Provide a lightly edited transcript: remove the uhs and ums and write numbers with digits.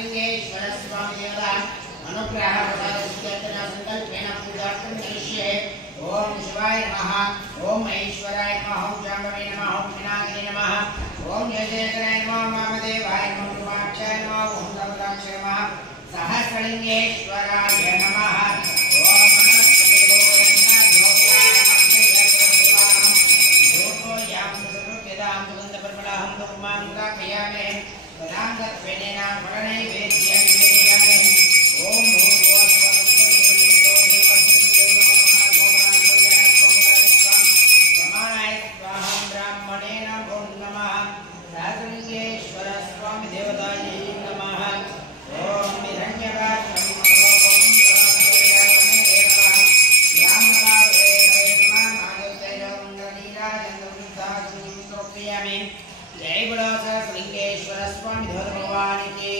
सहस्रलिंगेश्वर स्वामी देवता अनुग्रह प्रसाद सिद्धार्थना संकल्पेन पूजार्थं करिष्ये। ओम शिवाय नमः, ओम ऐश्वराय नमः, ओम जाम्बवे नमः, ओम पिनाकिने नमः, ओम जयजयकराय नमः, वामदेवाय नमः, उमाक्षाय नमः, ओम तमदाक्षाय नमः, सहस्रलिंगेश्वराय नमः। ओम जय बोलो सहस्रलिंगेश्वर स्वामी देवता भगवान की।